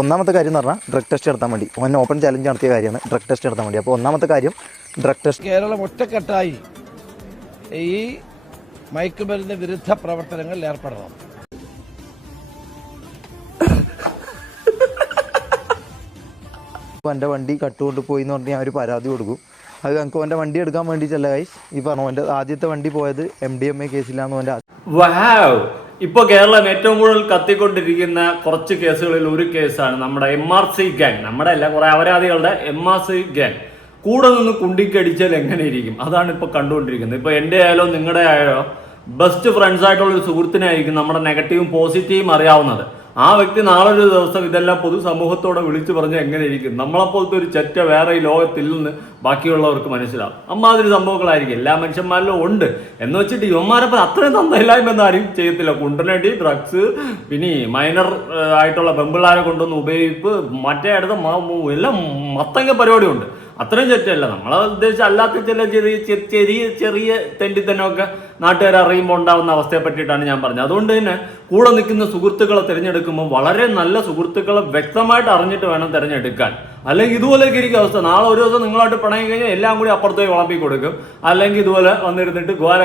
ഒന്നാമത്തെ കാര്യം എന്ന് പറഞ്ഞാൽ ഡ്രഗ് ടെസ്റ്റ് നടത്താൻ വേണ്ടി ഓൻ ഓപ്പൺ ചാലഞ്ച് നടത്തിയ കാര്യമാണ് ഡ്രഗ് ടെസ്റ്റ് നടത്താൻ വേണ്ടി. അപ്പോൾ ഒന്നാമത്തെ കാര്യം ഡ്രഗ് ടെസ്റ്റ്. കേരളം ഒറ്റക്കെട്ടായി ഈ മയക്കുമരുന്ന് വിരുദ്ധ പ്രവർത്തനങ്ങളിൽ ഏർപ്പെടണം. എൻ്റെ വണ്ടി കട്ടുകൊണ്ട് പോയി എന്ന് പറഞ്ഞാൽ ഞാൻ ഒരു പരാതി കൊടുക്കും. അത് ഞങ്ങൾക്ക് എൻ്റെ വണ്ടി എടുക്കാൻ വേണ്ടിയിട്ടല്ല ഗൈസ്. ഈ പറഞ്ഞു എൻ്റെ ആദ്യത്തെ വണ്ടി പോയത് MDMA കേസിലാന്ന് എൻ്റെ. ഇപ്പൊ കേരളം ഏറ്റവും കൂടുതൽ കത്തിക്കൊണ്ടിരിക്കുന്ന കുറച്ച് കേസുകളിൽ ഒരു കേസാണ് നമ്മുടെ MRC ഗ്യാങ്. നമ്മുടെ അല്ല, കുറെ അപരാധികളുടെ MRC ഗ്യാങ് കൂടെ നിന്ന് കുണ്ടിക്കടിച്ചാൽ എങ്ങനെ ഇരിക്കും, അതാണ് ഇപ്പൊ കണ്ടുകൊണ്ടിരിക്കുന്നത്. ഇപ്പൊ എൻ്റെ ആയാലോ നിങ്ങളുടെ ആയാലോ ബെസ്റ്റ് ഫ്രണ്ട്സ് ആയിട്ടുള്ള ഒരു സുഹൃത്തിനായിരിക്കും നമ്മുടെ നെഗറ്റീവും പോസിറ്റീവും അറിയാവുന്നത്. ആ വ്യക്തി നാളെ ഒരു ദിവസം ഇതെല്ലാം പൊതുസമൂഹത്തോടെ വിളിച്ചു പറഞ്ഞാൽ എങ്ങനെ ഇരിക്കും. നമ്മളെപ്പോലത്തെ ഒരു ചെറ്റ വേറെ ഈ ലോകത്തില്ലെന്ന് ബാക്കിയുള്ളവർക്ക് മനസ്സിലാവും. അമ്മാതിരി സംഭവങ്ങളായിരിക്കും എല്ലാ മനുഷ്യന്മാരിലും ഉണ്ട് എന്ന് വെച്ചിട്ട് യുവന്മാരപ്പോൾ അത്രയും തന്തയില്ലായ്മ ആരും ചെയ്യത്തില്ല. കുണ്ടനടി, ഡ്രഗ്സ്, പിന്നെ മൈനർ ആയിട്ടുള്ള പെമ്പിള്ളാരെ കൊണ്ടുവന്ന് ഉപയോഗിപ്പ്, മറ്റേ അടുത്ത എല്ലാം മത്തങ്ങ പരിപാടിയുണ്ട്. അത്രയും ചെറ്റല്ല. നമ്മളെ ഉദ്ദേശിച്ച് അല്ലാത്ത ചില ചെറിയ തെണ്ടിത്തനമൊക്കെ നാട്ടുകാർ അറിയുമ്പോൾ ഉണ്ടാവുന്ന അവസ്ഥയെ പറ്റിയിട്ടാണ് ഞാൻ പറഞ്ഞത്. അതുകൊണ്ട് തന്നെ കൂടെ നിൽക്കുന്ന സുഹൃത്തുക്കളെ തിരഞ്ഞെടുക്കുമ്പോൾ വളരെ നല്ല സുഹൃത്തുക്കളെ വ്യക്തമായിട്ട് അറിഞ്ഞിട്ട് വേണം തിരഞ്ഞെടുക്കാൻ. അല്ലെങ്കിൽ ഇതുപോലെയൊക്കെ ഇരിക്കും അവസ്ഥ. നാളെ ഒരു ദിവസം നിങ്ങളായിട്ട് പണയം കഴിഞ്ഞാൽ എല്ലാം കൂടി അപ്പുറത്തേക്ക് വിളമ്പി കൊടുക്കും. അല്ലെങ്കിൽ ഇതുപോലെ വന്നിരുന്നിട്ട് ഘോര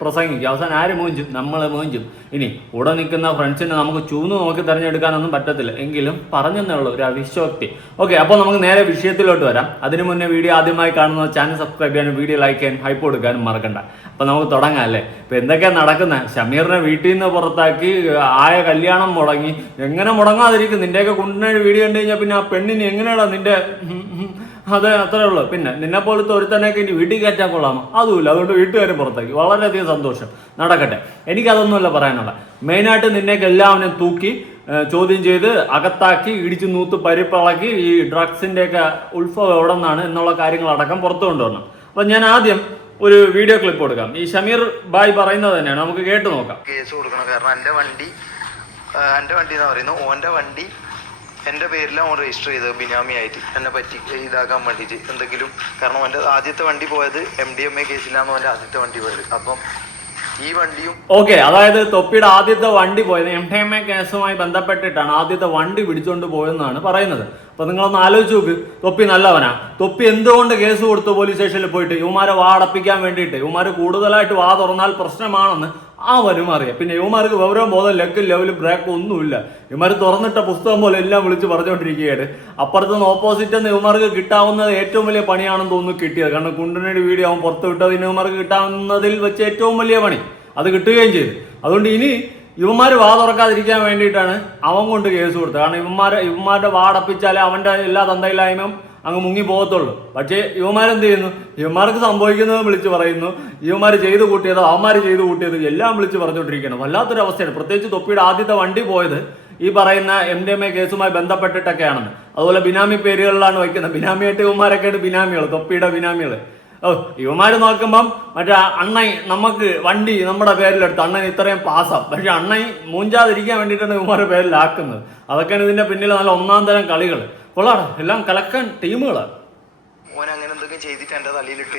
പ്രസംഗിക്കും. അവസാനം ആര് മോഞ്ചും? നമ്മൾ മോഞ്ചും. ഇനി കൂടെ നിൽക്കുന്ന ഫ്രണ്ട്സിനെ നമുക്ക് ചൂന്ന് നോക്കി തിരഞ്ഞെടുക്കാനൊന്നും പറ്റത്തില്ല. എങ്കിലും പറഞ്ഞെന്നുള്ളൂ ഒരു അവിശ്വക്തി. ഓക്കെ, അപ്പോൾ നമുക്ക് നേരെ വിഷയത്തിലോട്ട് വരാം. അതിനു മുന്നേ വീഡിയോ ആദ്യമായി കാണുന്ന ചാനൽ സബ്സ്ക്രൈബ് ചെയ്യാനും വീഡിയോ ലൈക്ക് ചെയ്യാനും ഹൈപ്പ് കൊടുക്കാനും മറക്കണ്ട. അപ്പൊ നമുക്ക് തുടങ്ങാം അല്ലേ. ഇപ്പൊ എന്തൊക്കെയാ നടക്കുന്നത്? ഷമീറിനെ വീട്ടിൽ നിന്ന് പുറത്താക്കി, ആയ കല്യാണം മുടങ്ങി. എങ്ങനെ മുടങ്ങാതിരിക്കും? നിന്റെയൊക്കെ കുണ്ടനായി വീഡിയോ കണ്ടു കഴിഞ്ഞാൽ പിന്നെ ആ പെണ്ണിന് എങ്ങനെയാണോ നിന്റെ അതെ അത്രേ ഉള്ളൂ. പിന്നെ നിന്നെ പോലത്തെ ഒരുത്തനൊക്കെ ഇനി വീട്ടിൽ കയറ്റാൻ കൊള്ളാമോ? അതുമില്ല. അതുകൊണ്ട് വീട്ടുകാരും പുറത്താക്കി. വളരെയധികം സന്തോഷം, നടക്കട്ടെ. എനിക്കതൊന്നുമല്ല പറയാനുള്ള. മെയിനായിട്ട് നിന്നേക്ക് എല്ലാവരും തൂക്കി ചോദ്യം ചെയ്ത് അകത്താക്കി ഇടിച്ചു നൂത്ത് പരിപ്പിളക്കി ഈ ഡ്രഗ്സിന്റെ ഒക്കെ ഉത്ഭവം എവിടെ നിന്നാണ് എന്നുള്ള കാര്യങ്ങളടക്കം പുറത്തു കൊണ്ടുവരണം. അപ്പൊ ഞാൻ ആദ്യം ഒരു വീഡിയോ ക്ലിപ്പ് കൊടുക്കാം. ഈ ഷമീർ ബായ് പറയുന്നത് തന്നെയാണ്, നമുക്ക് കേട്ടു നോക്കാം. കേസ് കൊടുക്കണം. കാരണം എൻ്റെ വണ്ടി എന്ന് പറയുന്നത് ഓൻ്റെ വണ്ടി എൻ്റെ പേരിലാണ് ഓൻ രജിസ്റ്റർ ചെയ്തത് ബിനാമിയായിട്ട്. എന്നെ പറ്റി ഇതാക്കാൻ വേണ്ടിയിട്ട് എന്തെങ്കിലും. കാരണം എൻ്റെ ആദ്യത്തെ വണ്ടി പോയത് MDMA കേസിലാന്ന് ഓൻ്റെ ആദ്യത്തെ വണ്ടി പോയത്. അപ്പം ഈ വണ്ടിയും ഓക്കെ, അതായത് തൊപ്പിയുടെ ആദ്യത്തെ വണ്ടി പോയത് MDMA കേസുമായി ബന്ധപ്പെട്ടിട്ടാണ് ആദ്യത്തെ വണ്ടി പിടിച്ചുകൊണ്ട് പോയെന്നാണ് പറയുന്നത്. അപ്പൊ നിങ്ങളൊന്ന് ആലോചിച്ച് നോക്ക്. തൊപ്പി നല്ലവനാ. തൊപ്പി എന്തുകൊണ്ട് കേസ് കൊടുത്തു പോലീസ് സ്റ്റേഷനിൽ പോയിട്ട്? യുവമാരെ വാടപ്പിക്കാൻ വേണ്ടിയിട്ട്. യുവമാര് കൂടുതലായിട്ട് വാ തുറന്നാൽ പ്രശ്നമാണെന്ന് അവനും അറിയാം. പിന്നെ യുവമാർക്ക് വിവരവും ബോധം ലെക്കും ലെവലും ബ്രേക്കും ഒന്നുമില്ല. യുവമാർ തുറന്നിട്ട പുസ്തകം പോലെ എല്ലാം വിളിച്ച് പറഞ്ഞുകൊണ്ടിരിക്കുകയാണ്. അപ്പുറത്തുനിന്ന് ഓപ്പോസിറ്റ് നിന്ന് യുവമാർക്ക് കിട്ടാവുന്നത് ഏറ്റവും വലിയ പണിയാണെന്ന് തോന്നുന്നു കിട്ടിയത്. കാരണം കുണ്ടനടി വീഡിയോ അവൻ പുറത്ത് വിട്ടതിന് യുവമാർക്ക് കിട്ടാവുന്നതിൽ വെച്ച് ഏറ്റവും വലിയ പണി അത് കിട്ടുകയും ചെയ്തു. അതുകൊണ്ട് ഇനി യുവമാര് വാ തുറക്കാതിരിക്കാൻ വേണ്ടിയിട്ടാണ് അവൻ കൊണ്ട് കേസ് കൊടുത്തത്. കാരണം യുവമാരുടെ വാടപ്പിച്ചാലേ അവന്റെ എല്ലാ തന്തയില്ലായ്മയും അങ്ങ് മുങ്ങി പോകത്തുള്ളൂ. പക്ഷേ യുവമാരെന്ത് ചെയ്യുന്നു? യുവമാർക്ക് സംഭവിക്കുന്നത് വിളിച്ച് പറയുന്നു. യുവമാർ ചെയ്തു കൂട്ടിയത്, അവന്മാർ ചെയ്തു കൂട്ടിയത് എല്ലാം വിളിച്ച് പറഞ്ഞുകൊണ്ടിരിക്കണം. വല്ലാത്തൊരു അവസ്ഥയാണ്. പ്രത്യേകിച്ച് തൊപ്പിയുടെ ആദ്യത്തെ വണ്ടി പോയത് ഈ പറയുന്ന MDMA കേസുമായി ബന്ധപ്പെട്ടിട്ടൊക്കെയാണെന്ന്. അതുപോലെ ബിനാമി പേരുകളിലാണ് വയ്ക്കുന്നത്. ബിനാമിയായിട്ട് യുവമാരൊക്കെയാണ് ബിനാമികൾ, തൊപ്പിയുടെ ബിനാമികൾ. യുവമാര് നോക്കുമ്പം മറ്റേ അണ്ണൻ നമുക്ക് വണ്ടി നമ്മുടെ പേരിലെടുത്ത് അണ്ണൻ ഇത്രയും പാസം. പക്ഷെ അണ്ണൻ മൂഞ്ചാതിരിക്കാൻ വേണ്ടിയിട്ടാണ് യുവമാരുടെ പേരിലാക്കുന്നത്. അതൊക്കെയാണ് ഇതിന്റെ പിന്നിൽ നല്ല ഒന്നാം തരം കളികൾ. കൊള്ളാണ്, എല്ലാം കലക്കാൻ ടീമുകളാണ്. ഓൻ അങ്ങനെ എന്തൊക്കെ ചെയ്തിട്ട് എന്റെ തലയിലിട്ട്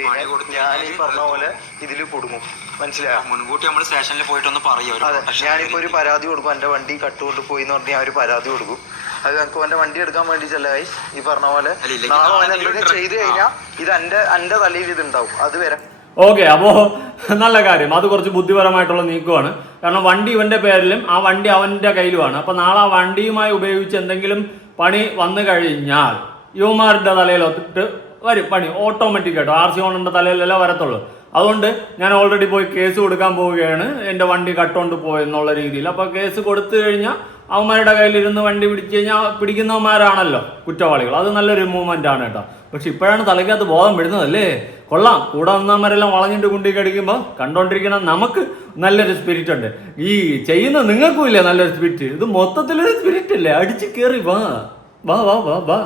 ഞാൻ ഈ പറഞ്ഞ പോലെ ഇതിൽ കൊടുക്കും. മനസ്സിലായോ? മുൻകൂട്ടി നമ്മൾ സ്റ്റേഷനിൽ പോയിട്ടൊന്ന് പറയും. അതെ, ഞാനിപ്പോ ഒരു പരാതി കൊടുക്കും. എന്റെ വണ്ടി കട്ടുകൊണ്ട് പോയി എന്ന് പറഞ്ഞാൽ ഞാൻ ഒരു പരാതി കൊടുക്കും. അത് എനിക്ക് എന്റെ വണ്ടി എടുക്കാൻ വേണ്ടിയിട്ടല്ല ഗൈസ്. ഈ പറഞ്ഞ പോലെ നാളെ ഓൻ എന്തൊക്കെ ചെയ്ത് കഴിഞ്ഞാൽ ഇത് എന്റെ തലയിൽ ഇതുണ്ടാവും. അത് വരെ ഓക്കെ, അപ്പോ നല്ല കാര്യം. അത് കുറച്ച് ബുദ്ധിപരമായിട്ടുള്ള നീക്കമാണ്. കാരണം വണ്ടി ഇവന്റെ പേരിലും ആ വണ്ടി അവന്റെ കയ്യിലുമാണ്. അപ്പൊ നാളെ ആ വണ്ടിയുമായി ഉപയോഗിച്ച് എന്തെങ്കിലും പണി വന്നു കഴിഞ്ഞാൽ യുവമാരുടെ തലയിലൊത്തിട്ട് വരും പണി ഓട്ടോമാറ്റിക്കായിട്ട്. RC ഓണറിന്റെ തലയിലല്ല വരത്തുള്ളൂ. അതുകൊണ്ട് ഞാൻ ഓൾറെഡി പോയി കേസ് കൊടുക്കാൻ പോവുകയാണ്, എൻ്റെ വണ്ടി കട്ടുകൊണ്ട് പോയെന്നുള്ള രീതിയിൽ. അപ്പോൾ കേസ് കൊടുത്തു കഴിഞ്ഞാൽ അവന്മാരുടെ കയ്യിലിരുന്ന് വണ്ടി പിടിച്ചു കഴിഞ്ഞാൽ പിടിക്കുന്നവന്മാരാണല്ലോ കുറ്റവാളികൾ. അത് നല്ലൊരു മൂവ്മെന്റ് ആണ് കേട്ടോ. പക്ഷെ ഇപ്പോഴാണ് തലയ്ക്കകത്ത് ബോധം വരുന്നതല്ലേ. കൊള്ളാം, കൂടെ വന്നവന്മാരെല്ലാം വളഞ്ഞിട്ട് കുണ്ടി കടിക്കുമ്പോൾ കണ്ടോണ്ടിരിക്കുന്ന നമുക്ക് നല്ലൊരു സ്പിരിറ്റ് ഉണ്ട്. ഈ ചെയ്യുന്ന നിങ്ങൾക്കും ഇല്ലേ നല്ലൊരു സ്പിരിറ്റ്? ഇത് മൊത്തത്തിലൊരു സ്പിരിറ്റ് അല്ലേ? അടിച്ച് കയറി വാ വാ വാ വാ വാ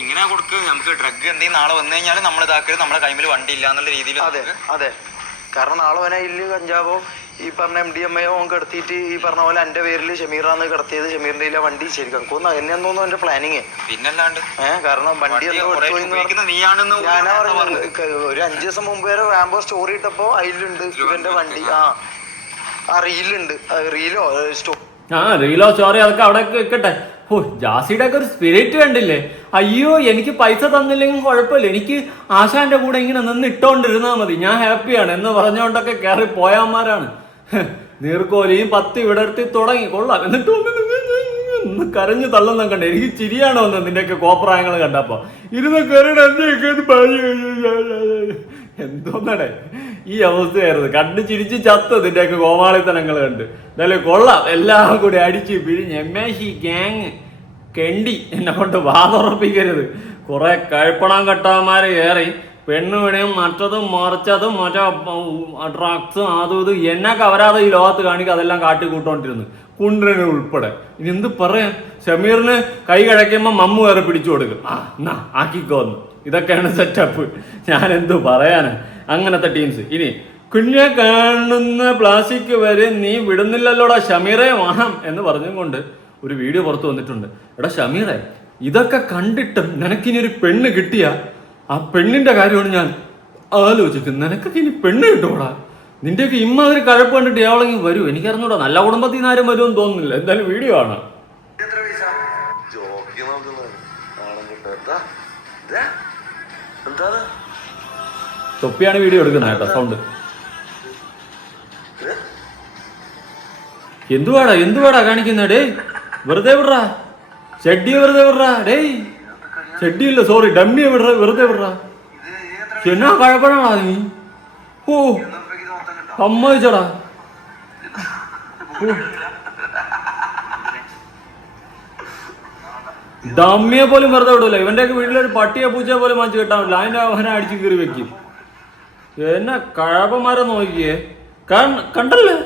ഇങ്ങനെ കൊടുക്കുക. നമുക്ക് ഡ്രഗ് എന്തെങ്കിലും നാളെ വന്നു കഴിഞ്ഞാൽ നമ്മൾ ഇതാക്കരുത്, നമ്മുടെ കൈമിൽ വണ്ടി ഇല്ല എന്നുള്ള രീതിയിൽ. അതെ അതെ, കാരണം നാളെ വന ഇല്ല് കഞ്ചാവോ ഈ പറഞ്ഞ MDMA ഓൻ കിടത്തിയിട്ട് ഈ പറഞ്ഞ പോലെ എന്റെ പേരിൽ ഷമീറാന്ന് കിടത്തിയത്. ഷമീറിന്റെ വണ്ടി ശരിക്കും കൊന്നു എന്നെ തോന്നുന്നു എന്റെ പ്ലാനിങ്. പിന്നല്ലാണ്ട് കാരണം വണ്ടി ഞാനാ പറയുന്നത്. ഒരു 5 ദിവസം മുമ്പ് വരെ റാംബോ സ്റ്റോറി ഇട്ടപ്പോ അതിലുണ്ട് ഇവന്റെ വണ്ടി. ആ റീലുണ്ട്, റീലോ ആ റീലോ സ്റ്റോറി അതൊക്കെ അവിടെ വെക്കട്ടെ. ഓ ജാസിയുടെ ഒക്കെ ഒരു സ്പിരിറ്റ് കണ്ടില്ലേ. അയ്യോ എനിക്ക് പൈസ തന്നില്ലെങ്കിൽ കുഴപ്പമില്ല, എനിക്ക് ആശാന്റെ കൂടെ ഇങ്ങനെ നിന്ന് ഇട്ടോണ്ടിരുന്നാ മതി, ഞാൻ ഹാപ്പിയാണ് എന്ന് പറഞ്ഞുകൊണ്ടൊക്കെ കയറി പോയാന്മാരാണ്. നീർക്കോലിയും 10 വിടർത്തി തുടങ്ങി കൊള്ളാം. എന്നിട്ട് ഒന്ന് കരഞ്ഞു തള്ളുന്ന കണ്ടേ, എനിക്ക് ചിരിയാണ് വന്നത് നിന്റെയൊക്കെ കോപ്രായങ്ങൾ കണ്ടപ്പോ. ഇരുന്ന് കയറിയുടെ എന്തോന്നടേ ഈ അവസ്ഥയായിരുന്നു. കണ്ടു ചിരിച്ച് ചത്ത് നിന്റെയൊക്കെ കോമാളിത്തനങ്ങൾ കണ്ട്. എന്തായാലും കൊള്ളാം, എല്ലാം കൂടി അടിച്ച് പിരിഞ്ഞ് എമ്മേശി ഗ്യാങ് കെണ്ടി എന്നെ കൊണ്ട് വാതുറപ്പിക്കരുത്. കുറെ കഴുപ്പണം കെട്ടവന്മാരെ ഏറി പെണ്ണു വിണിയും മറ്റതും മറിച്ചതും മറ്റേ ഡ്രഗ്സും അതും ഇത് എന്നൊക്കെ അവരാതെ ഈ ലോകത്ത് കാണിക്കുക, അതെല്ലാം കാട്ടിക്കൂട്ടോണ്ടിരുന്നു കുണ്ടന് ഉൾപ്പെടെ. ഇനി എന്ത് പറയാം, ഷമീറിന് കൈ കിഴക്കുമ്പോൾ മമ്മു വേറെ പിടിച്ചു കൊടുക്കും, ആ എന്നാ ആക്കിക്കോന്ന്. ഇതൊക്കെയാണ് സെറ്റപ്പ്. ഞാൻ എന്തു പറയാനാ അങ്ങനത്തെ ടീംസ്. ഇനി കുഞ്ഞെ കാണുന്ന പ്ലാസ്റ്റിക് വരെ നീ വിടുന്നില്ലല്ലോടാ ഷമീറെ വാഹം എന്ന് പറഞ്ഞും കൊണ്ട് ഒരു വീഡിയോ പുറത്തു വന്നിട്ടുണ്ട്. എടാ ഷമീറെ, ഇതൊക്കെ കണ്ടിട്ടും നിനക്കിനി ഒരു പെണ്ണ് കിട്ടിയ ആ പെണ്ണിന്റെ കാര്യമാണ് ഞാൻ ആലോചിക്കുന്നത്. നിനക്കൊക്കെ ഇനി പെണ്ണ് കിട്ടുമോടാ? നിന്റെയൊക്കെ ഇമ്മാതിരി കഴപ്പ് കണ്ടിട്ട് എവളെങ്കിലും വരൂ എനിക്കറിഞ്ഞൂടാ. നല്ല കുടുംബത്തിൽ നിന്ന് ആരും വരുമെന്ന് തോന്നുന്നില്ല. എന്തായാലും വീഡിയോ ആണ്. തൊപ്പിയാണ് വീഡിയോ എടുക്കുന്നത് കേട്ടോ. സൗണ്ട് എന്തുവാടാ കാണിക്കുന്ന? ഡേയ് വെറുതെ വിടറാ ഷെഡ്ഡി, വെറുതെ വിടറാ ഡേയ്. ഷെഡ്ഡിയില്ല, സോറി ഡമ്മിയെ വിടറ, വെറുതെ വിടറാ. എന്നാ കഴപ്പണാടാ നീ? ഓ സമ്മതിച്ചടാ. ഡമ്മിയെ പോലും വെറുതെ വിടൂല. ഇവന്റെയൊക്കെ വീട്ടിലൊരു പട്ടിയെ പൂച്ചയെ പോലും വാങ്ങിച്ചു കിട്ടാൻ പറ്റില്ല, അതിന്റെ അവനെ അടിച്ചു കീറി വെക്കും. എന്നെ കഴപ്പന്മാരെ നോക്കിയേ. കണ്ടല്ലേ,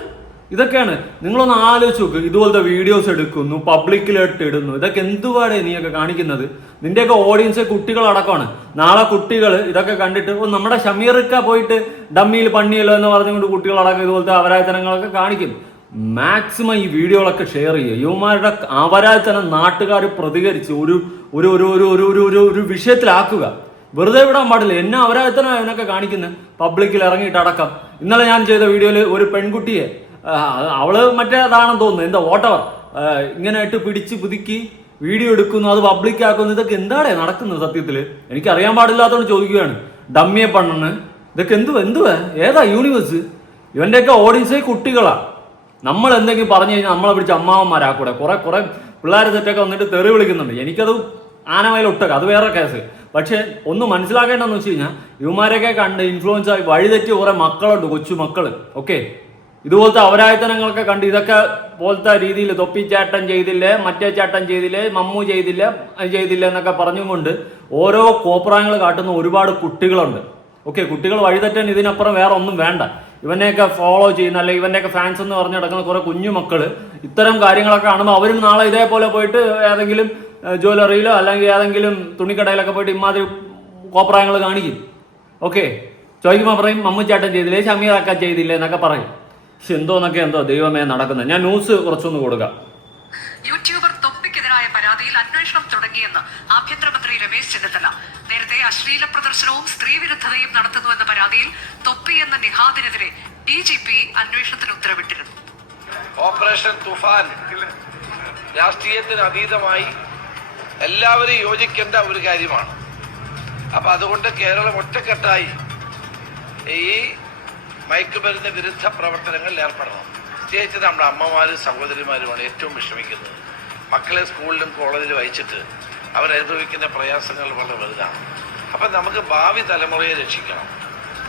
ഇതൊക്കെയാണ്. നിങ്ങളൊന്ന് ആലോചിച്ച് നോക്ക്. ഇതുപോലത്തെ വീഡിയോസ് എടുക്കുന്നു, പബ്ലിക്കിലോട്ട് ഇടുന്നു. ഇതൊക്കെ എന്തുപാടേ നീയൊക്കെ കാണിക്കുന്നത്? നിന്റെയൊക്കെ ഓഡിയൻസ് കുട്ടികളടക്കമാണ്. നാളെ കുട്ടികൾ ഇതൊക്കെ കണ്ടിട്ട് നമ്മുടെ ഷമീർക്ക പോയിട്ട് ഡമ്മിയിൽ പണിയല്ലോ എന്ന് പറഞ്ഞുകൊണ്ട് കുട്ടികളടക്കം ഇതുപോലത്തെ അപരാധനങ്ങളൊക്കെ കാണിക്കും. മാക്സിമം ഈ വീഡിയോകളൊക്കെ ഷെയർ ചെയ്യുക. യുവമാരുടെ അപരാധനം നാട്ടുകാർ പ്രതികരിച്ച് ഒരു ഒരു ഒരു ഒരു ഒരു ഒരു ഒരു വിഷയത്തിലാക്കുക. വെറുതെ വിടാൻ പാടില്ല. എന്നെ അപരാധനം അവനൊക്കെ കാണിക്കുന്നത് പബ്ലിക്കിൽ ഇറങ്ങിയിട്ട് അടക്കം. ഇന്നലെ ഞാൻ ചെയ്ത വീഡിയോയിൽ ഒരു പെൺകുട്ടിയെ, അവള് മറ്റേതാണെന്ന് തോന്നുന്നു, എന്താ വോട്ടവർ, ഇങ്ങനെ ആയിട്ട് പിടിച്ച് പുതുക്കി വീഡിയോ എടുക്കുന്നു, അത് പബ്ലിക് ആക്കുന്നു. ഇതൊക്കെ എന്താണ് നടക്കുന്നത് സത്യത്തില്? എനിക്കറിയാൻ പാടില്ലാത്തതുകൊണ്ട് ചോദിക്കുകയാണ്. ഡമ്മിയെ പണ്ണെന്ന് ഇതൊക്കെ എന്തുവാ ഏതാ യൂണിവേഴ്സ്? ഇവന്റെയൊക്കെ ഓഡിയൻസേ കുട്ടികളാ. നമ്മൾ എന്തെങ്കിലും പറഞ്ഞു കഴിഞ്ഞാൽ നമ്മളെ പിടിച്ച് അമ്മാവന്മാരാക്കൂടെ. കുറെ പിള്ളേരെ തെറ്റൊക്കെ വന്നിട്ട് തെറി വിളിക്കുന്നുണ്ട്. എനിക്കത് ആനമയിലൊട്ടൊക്കെ, അത് വേറെ കേസ്. പക്ഷെ ഒന്ന് മനസ്സിലാക്കേണ്ടതെന്ന് വെച്ച് കഴിഞ്ഞാൽ ഇവന്മാരൊക്കെ കണ്ട് ഇൻഫ്ലുവൻസ് ആയി വഴിതെറ്റി കുറെ മക്കളുണ്ട്, കൊച്ചു മക്കള്. ഓക്കെ, ഇതുപോലത്തെ അപരാധനങ്ങളൊക്കെ കണ്ട് ഇതൊക്കെ പോലത്തെ രീതിയിൽ തൊപ്പിച്ചാട്ടം ചെയ്തില്ലേ, മറ്റേ ചാട്ടം ചെയ്തില്ലേ, മമ്മു ചെയ്തില്ല എന്നൊക്കെ പറഞ്ഞും കൊണ്ട് ഓരോ കോപ്രായങ്ങൾ കാട്ടുന്ന ഒരുപാട് കുട്ടികളുണ്ട്. ഓക്കെ, കുട്ടികൾ വഴിതെറ്റാൻ ഇതിനപ്പുറം വേറെ ഒന്നും വേണ്ട. ഇവനെയൊക്കെ ഫോളോ ചെയ്യുന്ന, അല്ലെങ്കിൽ ഇവന്റെയൊക്കെ ഫാൻസ് എന്ന് പറഞ്ഞ് നടക്കുന്ന കുറെ കുഞ്ഞു മക്കള് ഇത്തരം കാര്യങ്ങളൊക്കെ കാണുമ്പോൾ അവരും നാളെ ഇതേപോലെ പോയിട്ട് ഏതെങ്കിലും ജ്വല്ലറിയിലോ അല്ലെങ്കിൽ ഏതെങ്കിലും തുണിക്കടയിലൊക്കെ പോയിട്ട് ഇമാതിരി കോപ്രായങ്ങൾ കാണിക്കും. ഓക്കെ, ചോദിക്കുമ്പോൾ പറയും മമ്മൂച്ചാട്ടം ചെയ്തില്ലേ, ഷമീറൊക്കെ ചെയ്തില്ലേ എന്നൊക്കെ പറയും. എന്തോ ദൈവമേ നടക്കുന്നത്. ഞാൻ ന്യൂസ് കുറച്ചൊന്ന് കൊടുക്കാം. യൂട്യൂബർ തൊപ്പിക്കെതിരായ പരാതിയിൽ അന്വേഷണം തുടങ്ങിയെന്ന് ആഭ്യന്തരമന്ത്രി രമേശ് ചെന്നിത്തല. നേരത്തെ അശ്ലീല പ്രദർശനവും സ്ത്രീവിരുദ്ധതയും നടത്തുന്നുവെന്ന പരാതിയിൽ തൊപ്പി എന്ന നിഹാദിനെതിരെ DGP അന്വേഷണത്തിന് ഉത്തരവിട്ടിരുന്നു. ഓപ്പറേഷൻ തുഫാൻ രാഷ്ട്രീയത്തിന് അതീതമായി എല്ലാവരും യോജിക്കേണ്ട ഒരു കാര്യമാണ്. അപ്പൊ അതുകൊണ്ട് കേരളം ഒറ്റക്കെട്ടായി ഈ മയക്കുമരുന്ന് വിരുദ്ധ പ്രവർത്തനങ്ങളിൽ ഏർപ്പെടണം. പ്രത്യേകിച്ച് നമ്മുടെ അമ്മമാരും സഹോദരിമാരുമാണ് ഏറ്റവും വിഷമിക്കുന്നത്. മക്കളെ സ്കൂളിലും കോളേജിലും അയച്ചിട്ട് അവരനുഭവിക്കുന്ന പ്രയാസങ്ങൾ വളരെ വലുതാണ്. അപ്പം നമുക്ക് ഭാവി തലമുറയെ രക്ഷിക്കണം.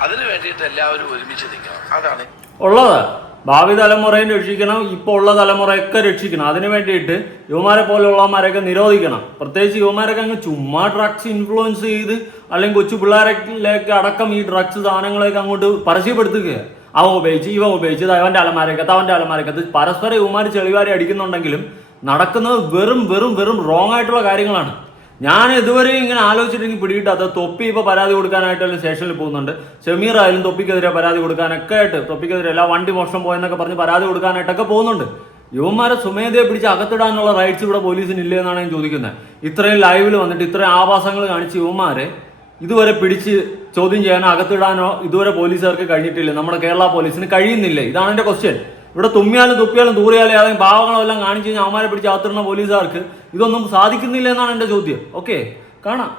അതിനു വേണ്ടിയിട്ട് എല്ലാവരും ഒരുമിച്ച് നിൽക്കണം. അതാണ് ഉള്ളത്. ഭാവി തലമുറയെ രക്ഷിക്കണം, ഇപ്പോൾ ഉള്ള തലമുറയൊക്കെ രക്ഷിക്കണം. അതിനു വേണ്ടിയിട്ട് യുവമാരെ പോലെയുള്ളവന്മാരൊക്കെ നിരോധിക്കണം. പ്രത്യേകിച്ച് യുവമാരൊക്കെ അങ്ങ് ചുമ്മാ ഡ്രഗ്സ് ഇൻഫ്ലുവൻസ് ചെയ്ത് അല്ലെങ്കിൽ കൊച്ചു പിള്ളേരിലേക്ക് അടക്കം ഈ ഡ്രഗ്സ് സാധനങ്ങളൊക്കെ അങ്ങോട്ട് പരസ്യപ്പെടുത്തുക. അവ ഉപയോഗിച്ച് ഇവ ഉപയോഗിച്ച് അവൻ്റെ അലമാരൊക്കെ അവൻ്റെ അലമാരൊക്കെ പരസ്പരം യുവമാർ ചെളിവാരി അടിക്കുന്നുണ്ടെങ്കിലും നടക്കുന്നത് വെറും റോങ് ആയിട്ടുള്ള കാര്യങ്ങളാണ്. ഞാൻ ഇതുവരെ ഇങ്ങനെ ആലോചിച്ചിട്ടെങ്കിൽ പിടികിട്ടാത്ത തൊപ്പി ഇപ്പോൾ പരാതി കൊടുക്കാനായിട്ടെല്ലാം സ്റ്റേഷനിൽ പോകുന്നുണ്ട്. ഷമീർ ആയാലും തൊപ്പിക്കെതിരെ പരാതി കൊടുക്കാനൊക്കെ ആയിട്ട്, തൊപ്പിക്കെതിരെ എല്ലാ വണ്ടി മോഷണം പോയെന്നൊക്കെ പറഞ്ഞ് പരാതി കൊടുക്കാനായിട്ടൊക്കെ പോകുന്നുണ്ട്. യുവന്മാരെ സ്വമേധയെ പിടിച്ച് അകത്തിടാനുള്ള റൈറ്റ്സ് ഇവിടെ പോലീസിന് ഇല്ലേ എന്നാണ് ഞാൻ ചോദിക്കുന്നത്. ഇത്രയും ലൈവിൽ വന്നിട്ട് ഇത്രയും ആഭാസങ്ങൾ കാണിച്ച് യുവന്മാരെ ഇതുവരെ പിടിച്ച് ചോദ്യം ചെയ്യാനോ അകത്തിടാനോ ഇതുവരെ പോലീസുകാർക്ക് കഴിഞ്ഞിട്ടില്ല. നമ്മുടെ കേരള പോലീസിന് കഴിയുന്നില്ല. ഇതാണ് എൻ്റെ ക്വസ്റ്റ്യൻ. ഇവിടെ തുമ്മിയാലും തുപ്പിയാലും തൂറിയാലും ഏതെങ്കിലും പാവങ്ങളെല്ലാം കാണിച്ചു കഴിഞ്ഞാൽ അവന്മാരെ പിടിച്ച് അകത്തിടുന്ന പോലീസുകാർക്ക് ഇതൊന്നും സാധിക്കുന്നില്ല എന്നാണ് എൻ്റെ ചോദ്യം. ഓക്കെ, കാണാം.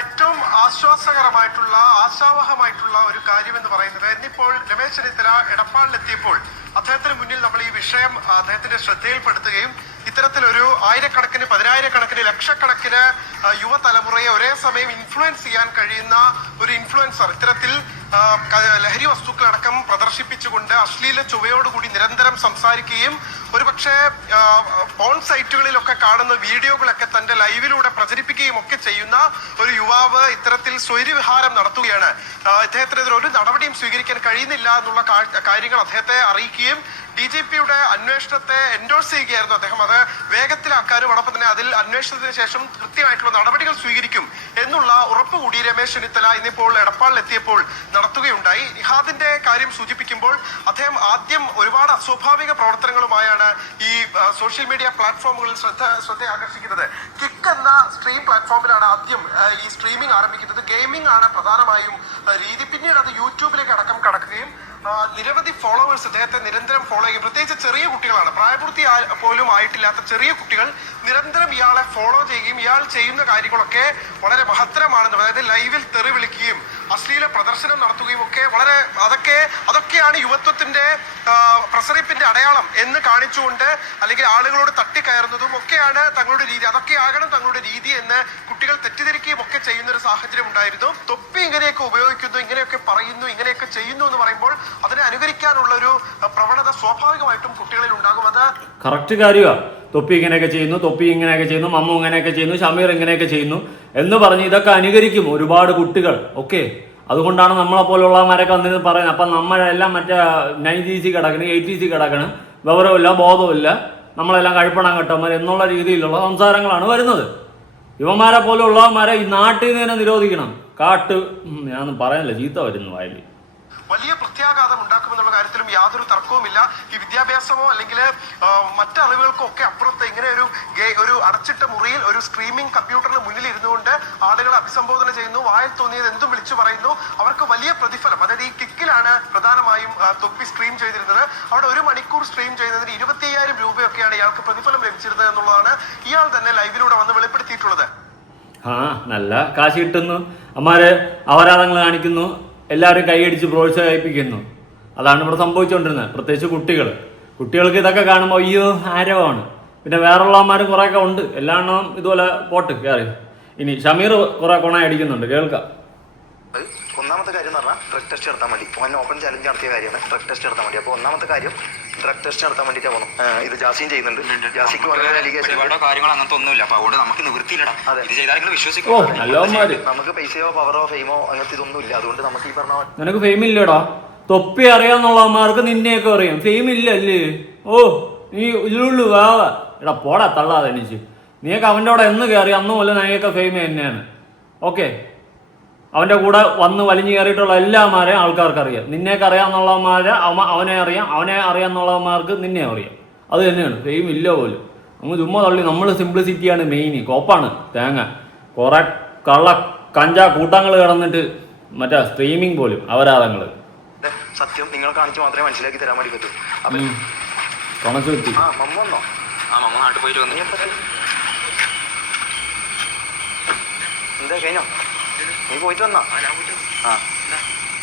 ഏറ്റവും ആശ്വാസകരമായിട്ടുള്ള ആശാവഹമായിട്ടുള്ള ഒരു കാര്യം എന്ന് പറയുന്നത് ഇന്നിപ്പോൾ രമേശ് ചെന്നിത്തല എടപ്പാളിലെത്തിയപ്പോൾ അദ്ദേഹത്തിന് മുന്നിൽ നമ്മൾ ഈ വിഷയം അദ്ദേഹത്തിന്റെ ശ്രദ്ധയിൽപ്പെടുത്തുകയും ഇത്തരത്തിലൊരു ആയിരക്കണക്കിന് പതിനായിരക്കണക്കിന് ലക്ഷക്കണക്കിന് യുവതലമുറയെ ഒരേ സമയം ഇൻഫ്ലുവൻസ് ചെയ്യാൻ കഴിയുന്ന ഒരു ഇൻഫ്ലുവൻസർ ഇത്തരത്തിൽ ലഹരി വസ്തുക്കളടക്കം പ്രദർശിപ്പിച്ചുകൊണ്ട് അശ്ലീല ചുവയോടുകൂടി നിരന്തരം സംസാരിക്കുകയും ഒരുപക്ഷെ പോൺ സൈറ്റുകളിലൊക്കെ കാണുന്ന വീഡിയോകളൊക്കെ തന്റെ ലൈവിലൂടെ പ്രചരിപ്പിക്കുകയും ഒക്കെ ചെയ്യുന്ന ഒരു യുവാവ് ഇത്തരത്തിൽ സ്വൈര്യവിഹാരം നടത്തുകയാണ്. ഇദ്ദേഹത്തിനെതിരെ ഒരു നടപടിയും സ്വീകരിക്കാൻ കഴിയുന്നില്ല എന്നുള്ള കാര്യങ്ങൾ അദ്ദേഹത്തെ അറിയിക്കുകയും DGPയുടെ അന്വേഷണത്തെ എൻഡോഴ്സ് ചെയ്യുകയായിരുന്നു അദ്ദേഹം. അത് വേഗത്തിലാക്കാനും അതോടൊപ്പം തന്നെ അതിൽ അന്വേഷണത്തിന് ശേഷം കൃത്യമായിട്ടുള്ള നടപടികൾ സ്വീകരിക്കും എന്നുള്ള ഉറപ്പ് കൂടി രമേശ് ചെന്നിത്തല ഇന്നിപ്പോൾ എടപ്പാളിലെത്തിയപ്പോൾ നടത്തുകയുണ്ടായി. നിഹാദിന്റെ കാര്യം സൂചിപ്പിക്കുമ്പോൾ അദ്ദേഹം ആദ്യം ഒരുപാട് അസ്വാഭാവിക പ്രവർത്തനങ്ങളുമായാണ് ഈ സോഷ്യൽ മീഡിയ പ്ലാറ്റ്ഫോമുകളിൽ ശ്രദ്ധ ആകർഷിക്കുന്നത്. കിക്ക് എന്ന സ്ട്രീം പ്ലാറ്റ്ഫോമിലാണ് ആദ്യം ഈ സ്ട്രീമിംഗ് ആരംഭിക്കുന്നത്. ഗെയിമിംഗ് ആണ് പ്രധാനമായും രീതി. പിന്നീട് അത് യൂട്യൂബിലേക്ക് അടക്കം കടക്കുകയും നിരവധി ഫോളോവേഴ്സ് ഇദ്ദേഹത്തെ നിരന്തരം ഫോളോ ചെയ്യും. പ്രത്യേകിച്ച് ചെറിയ കുട്ടികളാണ്, പ്രായപൂർത്തി പോലും ആയിട്ടില്ലാത്ത ചെറിയ കുട്ടികൾ നിരന്തരം ഇയാളെ ഫോളോ ചെയ്യുകയും ഇയാൾ ചെയ്യുന്ന കാര്യങ്ങളൊക്കെ വളരെ മഹത്തരമാണെന്ന്, അതായത് ലൈവിൽ തെറി വിളിക്കുകയും അശ്ലീല പ്രദർശനം നടത്തുകയും ഒക്കെ വളരെ അതൊക്കെയാണ് യുവത്വത്തിന്റെ പ്രസരിപ്പിന്റെ അടയാളം എന്ന് കാണിച്ചുകൊണ്ട് അല്ലെങ്കിൽ ആളുകളോട് തട്ടിക്കയറുന്നതും ഒക്കെയാണ് തങ്ങളുടെ രീതി, അതൊക്കെയാകണം തങ്ങളുടെ രീതി എന്ന് കുട്ടികൾ തെറ്റിദ്ധരിക്കുകയും ഒക്കെ ചെയ്യുന്ന ഒരു സാഹചര്യം ഉണ്ടായിരുന്നു. തൊപ്പി ഇങ്ങനെയൊക്കെ ഉപയോഗിക്കുന്നു, ഇങ്ങനെയൊക്കെ പറയുന്നു, ഇങ്ങനെയൊക്കെ ചെയ്യുന്നു എന്ന് പറയുമ്പോൾ അതിനെ അനുകരിക്കാനുള്ള ഒരു പ്രവണത സ്വാഭാവികമായിട്ടും കുട്ടികളിൽ ഉണ്ടാകും. അത് കറക്റ്റ് കാര്യമാണ്. തൊപ്പി ഇങ്ങനെയൊക്കെ ചെയ്യുന്നു, തൊപ്പി ഇങ്ങനെയൊക്കെ ചെയ്യുന്നു, മമ്മു ഇങ്ങനെയൊക്കെ ചെയ്യുന്നു, ഷമീർ ഇങ്ങനെയൊക്കെ ചെയ്യുന്നു എന്ന് പറഞ്ഞ് ഇതൊക്കെ അനുകരിക്കും ഒരുപാട് കുട്ടികൾ. ഓക്കെ, അതുകൊണ്ടാണ് നമ്മളെ പോലുള്ളവന്മാരൊക്കെ വന്നിരുന്ന് പറയുന്നത്. അപ്പം നമ്മളെല്ലാം മറ്റേ 90s കിടക്കണം, 80s കിടക്കണം, വിവരമില്ല, ബോധമില്ല, നമ്മളെല്ലാം കഴിപ്പണം കെട്ടന്മാർ എന്നുള്ള രീതിയിലുള്ള സംസാരങ്ങളാണ് വരുന്നത്. ഇവന്മാരെ പോലുള്ളവന്മാരെ ഈ നാട്ടിൽ നിന്ന് തന്നെ നിരോധിക്കണം. ഞാനൊന്നും പറയാനില്ല, ചീത്ത വരുന്നു വായിൽ. വലിയ പ്രത്യാഘാതം ഉണ്ടാക്കുമെന്നുള്ള കാര്യത്തിലും യാതൊരു തർക്കവുമില്ല. ഈ വിദ്യാഭ്യാസമോ അല്ലെങ്കിൽ മറ്ററിവുകൾക്കോ ഒക്കെ അപ്പുറത്ത് ഇങ്ങനെ ഒരു അടച്ചിട്ട മുറിയിൽ ഒരു സ്ട്രീമിംഗ് കമ്പ്യൂട്ടറിന് മുന്നിൽ ഇരുന്നുകൊണ്ട് ആളുകളെ അഭിസംബോധന ചെയ്യുന്നു, വായിൽ തോന്നിയത് എന്തും വിളിച്ചു പറയുന്നു. അവർക്ക് വലിയ പ്രതിഫലം, അതായത് ഈ കിക്കിലാണ് പ്രധാനമായും തൊപ്പി സ്ട്രീം ചെയ്തിരുന്നത്. അവിടെ 1 മണിക്കൂർ സ്ട്രീം ചെയ്യുന്നതിന് 25,000 രൂപയൊക്കെയാണ് ഇയാൾക്ക് പ്രതിഫലം ലഭിച്ചിരുന്നത് എന്നുള്ളതാണ് ഇയാൾ തന്നെ ലൈവിലൂടെ വന്ന് വെളിപ്പെടുത്തിയിട്ടുള്ളത്. നല്ല കാശ് കിട്ടുന്നു, അമ്മാര് അപരാധങ്ങൾ കാണിക്കുന്നു, എല്ലാവരും കൈയടിച്ച് പ്രോത്സാഹിപ്പിക്കുന്നു. അതാണ് ഇവിടെ സംഭവിച്ചുകൊണ്ടിരുന്നത്. പ്രത്യേകിച്ച് കുട്ടികൾക്ക് ഇതൊക്കെ കാണുമ്പോൾ അയ്യോ ആരവമാണ്. പിന്നെ വേറെയുള്ളവന്മാരും കുറേയൊക്കെ ഉണ്ട്, എല്ലാണ്ണവും ഇതുപോലെ പോട്ട് കയറി. ഇനി ഷമീർ കുറെ കൊണ അടിക്കുന്നുണ്ട്, കേൾക്കാം. ഒന്നാമത്തെ കാര്യം എന്ന് പറഞ്ഞാൽ ഡ്രഗ് ടെസ്റ്റ് നടത്താൻ വേണ്ടി ഓപ്പൺ ചാലഞ്ച് നടത്തിയ കാര്യമാണ് ഡ്രഗ് ടെസ്റ്റ് നടത്താൻ വേണ്ടി. അപ്പോൾ ഒന്നാമത്തെ കാര്യം ഡ്രഗ് ടെസ്റ്റ് നടത്താൻ വേണ്ടിയിട്ടാണ് പോകുന്നത്. ഇത് ജാസിയും ചെയ്യുന്നുണ്ട്. ജാസിക്ക് ഒരുപാട് കാര്യങ്ങൾ അങ്ങനത്തെ ഒന്നുമില്ല. അപ്പൊ അതുകൊണ്ട് നമുക്ക് നിവൃത്തിയില്ലടാ. ഇത് ചെയ്താൽ നിങ്ങൾ വിശ്വസിക്കും. നമുക്ക് പൈസയോ പവറോ ഫെയിമോ അങ്ങനത്തെ ഇതൊന്നും ഇല്ല. അതുകൊണ്ട് നമുക്ക് ഈ പറഞ്ഞ നിനക്ക് ഫെയിം ഇല്ലടാ. തൊപ്പി അറിയാന്നുള്ളവന്മാർക്ക് നിന്നെയൊക്കെ അറിയാം, ഫെയിം ഇല്ലല്ലേ? ഓ നീ ഉള്ളുള്ളു വാവ എടാ പോടാ തള്ളാതെ എണീച്ച്. നീയൊക്കെ അവൻ്റെ കൂടെ എന്ന് കയറി അന്ന് പോലെ നീയൊക്കെ ഫെയിം തന്നെയാണ്. ഓക്കെ, അവൻ്റെ കൂടെ വന്ന് വലിഞ്ഞു കയറിയിട്ടുള്ള എല്ലാമാരെയും ആൾക്കാർക്ക് അറിയാം. നിന്നെയൊക്കെ അറിയാമെന്നുള്ളവന്മാരെ അവനെ അറിയാമെന്നുള്ളവന്മാർക്ക് നിന്നെ അറിയാം. അത് തന്നെയാണ്, ഫെയിം ഇല്ല പോലും. നമ്മൾ ചുമ്മാ തള്ളി. നമ്മൾ സിംപ്ലിസിറ്റിയാണ് മെയിൻ, കോപ്പാണ് തേങ്ങ. കുറെ കഞ്ചാ കൂട്ടങ്ങൾ കിടന്നിട്ട് മറ്റേ സ്ട്രീമിംഗ് പോലും അപരാധങ്ങൾ. സത്യം നിങ്ങൾ കാണിച്ച് മാത്രമേ മനസ്സിലാക്കി തരാൻ വേണ്ടി പറ്റൂ. കണച്ചു കിട്ടി. മമ്മ വന്നോ? മമ്മ നാട്ടിൽ പോയിട്ട് വന്നു. എന്താ കഴിഞ്ഞോ? നീ പോയിട്ട് വന്നാ?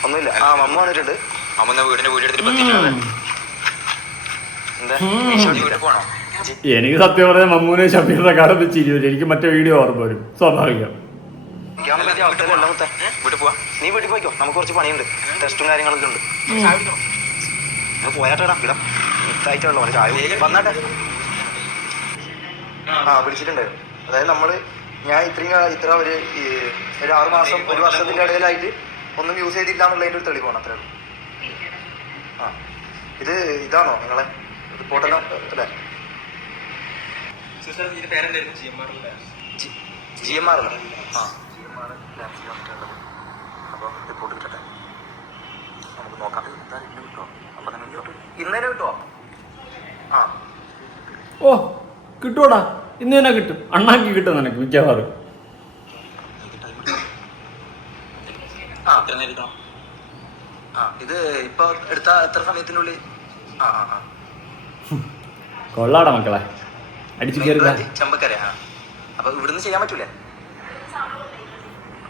ഒന്നുമില്ല. മമ്മ വന്നിട്ടുണ്ട്. അമ്മ വീടിന്റെ വീടെടുത്തിട്ട് പോണോ? എനിക്ക് സത്യം പറഞ്ഞാൽ മമ്മൂനെ ഷമീറിന്റെ കാലത്ത് ചിരിയില്ല. എനിക്ക് മറ്റേ വീഡിയോ ഓർമ്മ വരും, സ്വാഭാവികം. നീ വീട്ടിൽ പോയിക്കോ, നമുക്ക് കുറച്ച് പണിയുണ്ട്, ടെസ്റ്റും കാര്യങ്ങളൊക്കെ ഉണ്ട്. പോയാട്ടേടാ ഇടാ മിത്തായിട്ടുള്ളൂ വന്നാട്ടെ. വിളിച്ചിട്ടുണ്ടായിരുന്നു. അതായത് ഞാൻ ഇത്ര ഒരു 6 മാസം 1 വർഷത്തിന്റെ ഇടയിലായിട്ട് ഒന്നും യൂസ് ചെയ്തില്ല എന്നുള്ളതിന്റെ ഒരു തെളിവാണ്. അത്രേ ഉള്ളൂ. ഇതാണോ നിങ്ങളെ റിപ്പോർട്ടെല്ലാം അല്ലേ? GMR അല്ലേ? അപ്പോൾ റിപ്പോർട്ട് കിട്ടട്ടെ, നമുക്ക് നോക്കാം. ഇന്നലെ കിട്ടുമോ? ഓ കിട്ടൂടാ, ഇന്ന് തന്നെ കിട്ടും. അണ്ണാക്കി കിട്ടും നിനക്ക് മിക്കവാറും. ഇത് ഇപ്പൊ എടുത്ത എത്ര സമയത്തിനുള്ളിൽ കൊള്ളാടാ മക്കളെ, അടിച്ചു കയറി. ചെമ്പക്കര. അപ്പൊ ഇവിടുന്ന് ചെയ്യാൻ പറ്റൂലേ?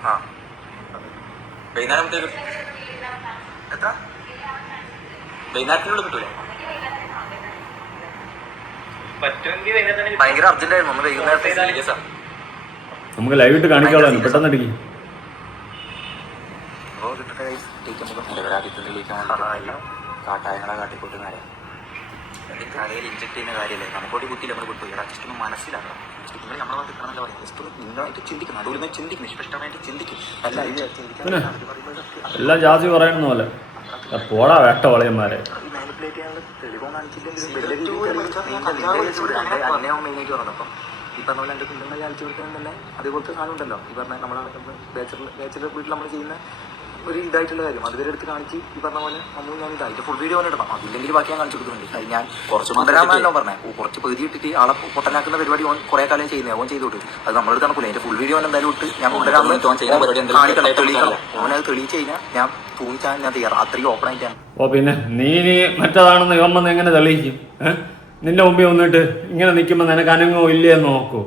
ആ വൈകുന്നേരം എത്ര വൈകുന്നേരത്തിനുള്ളിൽ കിട്ടൂലേ? ഭയങ്കര അർജന്റായിരുന്നു. നമ്മൾ വൈകുന്നേരത്തെ നമുക്ക് ലൈവ് ഇട്ട് കാണിക്കാമല്ലോ, പെട്ടെന്ന് അടിക്കും. കാട്ടായങ്ങളെ കാട്ടിക്കൂട്ട് നേരെ കടയിൽ ഇഞ്ചക്ട് ചെയ്യുന്ന കാര്യമല്ലേ? നമുക്കോട്ട് കുത്തിയില്ല, നമ്മൾ കിട്ടും. ജസ്റ്റ് ഒന്ന് മനസ്സിലാക്കണം. നമ്മളെ ഭാഗത്ത് കിട്ടണമെന്നല്ല പറയും. ജസ്റ്റ് ഒന്ന് നിങ്ങളായിട്ട് ചിന്തിക്കണം, നടുവിൽ നിന്ന് ചിന്തിക്കും, നിഷ്പഷ്ടമായിട്ട് ചിന്തിക്കും. അല്ല ഇത് പിന്നെ എല്ലാം ജാതി പറയണമെന്ന പോലെ പോടാ വേട്ട വളയന്മാരെ. മാനിപ്പുലേറ്റ് ചെയ്യാനുള്ള തെളിവോ കാണിച്ചില്ലെങ്കിൽ മെയിനായിട്ട് പറഞ്ഞത്. അപ്പം ഈ പറഞ്ഞ പോലെ എൻ്റെ കുഞ്ഞുങ്ങളെ കാണിച്ചു കൊടുക്കുന്നതന്നെ അതേപോലത്തെ സാധനം ഉണ്ടല്ലോ. ഈ പറഞ്ഞ നമ്മളെ ബാച്ചിലർ വീട്ടിൽ നമ്മൾ ചെയ്യുന്ന ഒരു ഇതായിട്ടുള്ള കാര്യം അതുവരെ എടുത്ത് കാണിച്ച് ഈ പറഞ്ഞ പോലെ നമ്മൾ ഞാൻ ഇതായിട്ട് ഫുൾ വീഡിയോ ഇടണം. അതില്ലെങ്കിൽ ബാക്കി ഞാൻ കാണിച്ചു കൊടുക്കുന്നുണ്ട്. അത് ഞാൻ കുറച്ച് മുതലാമല്ലോ പറഞ്ഞത്. കുറച്ച് പെതി ഇട്ടിട്ട് ആളെ പൊട്ടനാക്കുന്ന പരിപാടി ഓൻ കുറെ കാലം ചെയ്യുന്നത്. ഓൻ ചെയ്തോട്ട് അത് നമ്മളെടുത്ത് നടക്കൂല. എൻ്റെ ഫുൾ വീഡിയോ എന്തായാലും ഇട്ട് ഞാൻ കൊണ്ടുവരാൻ കാണിക്കണം, തെളിയിക്കണം. ഓനത് തെളിയിച്ച് കഴിഞ്ഞാൽ ഞാൻ തൂങ്ങിച്ചാൽ ഞാൻ തയ്യാറ്. അത്രയും ഓപ്പൺ ആയിട്ടാണ്. ഓ പിന്നെ നീ മറ്റേതാണെന്ന് ഇവൻ വന്ന് എങ്ങനെ തെളിയിക്കും? നിന്റെ മുമ്പിൽ വന്നിട്ട് ഇങ്ങനെ നിൽക്കുമ്പോൾ നിനക്ക് അനങ്ങോ ഇല്ലയെന്ന് നോക്കൂ.